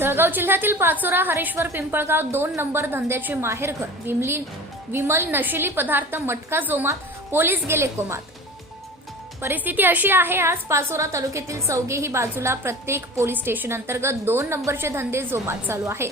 जळगाव जिल्ह्यातील पाचोरा हरेश्वर पिंपळगाव दोन नंबर धंद्याचे माहेरघर विमली विमल नशिली पदार्थ मटका जोमात पोलीस गेले कोमात. परिस्थिती अशी आहे आज पाचोरा तालुक्यातील चौघे ही बाजूला प्रत्येक पोलीस स्टेशन अंतर्गत दोन नंबरचे धंदे जोमात चालू आहे.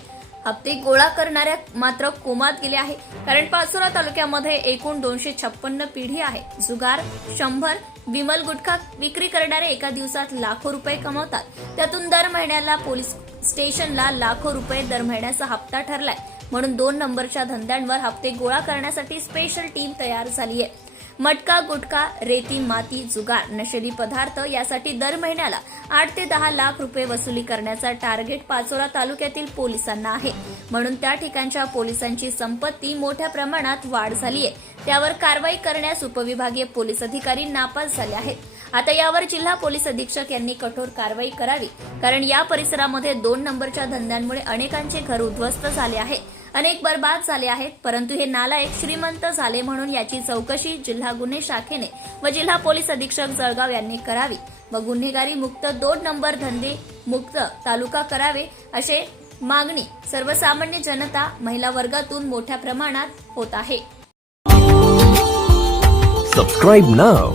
हप्ते गोळा करणाऱ्या मात्र कोमात गेले आहे. कारण पाचोरा तालुक्यामध्ये एकूण दोनशे छप्पन्न पिढी आहे. जुगार शंभर विमल गुटखा विक्री करणारे एका दिवसात लाखो रुपये कमवतात. त्यातून दर महिन्याला पोलीस स्टेशनला लाखो रुपये दर महिन्याचा हप्ता ठरलाय. म्हणून दोन नंबरच्या धंद्यांवर हप्ते गोळा करण्यासाठी स्पेशल टीम तयार झाली आहे मटका गुटखा रेती माती जुगार नशेली पदार्थ यासाठी दर महिन्याला आठ ते दहा लाख रुपये वसुली करण्याचा टार्गेट पाचोरा तालुक्यातील पोलिसांना आहे. म्हणून त्या ठिकाणच्या पोलिसांची संपत्ती मोठ्या प्रमाणात वाढ झाली आहे त्यावर कारवाई करण्यास उपविभागीय पोलीस अधिकारी नापास झाले आहेत. आता यावर जिल्हा पोलीस अधीक्षक यांनी कठोर कारवाई करावी. कारण या परिसरामध्ये दोन नंबरच्या धंद्यांमुळे अनेकांचे घर उद्ध्वस्त झाले आहे. अनेक बर्बाद झाले आहेत परंतु हे नालायक श्रीमंत झाले म्हणून याची चौकशी जिल्हा गुन्हे शाखेने व जिल्हा पोलीस अधीक्षक जळगाव यांनी करावी. व गुन्हेगारी मुक्त दोन नंबर धंदे मुक्त तालुका करावे असे मागणी सर्वसामान्य जनता महिला वर्गातून मोठ्या प्रमाणात होत आहे. Subscribe now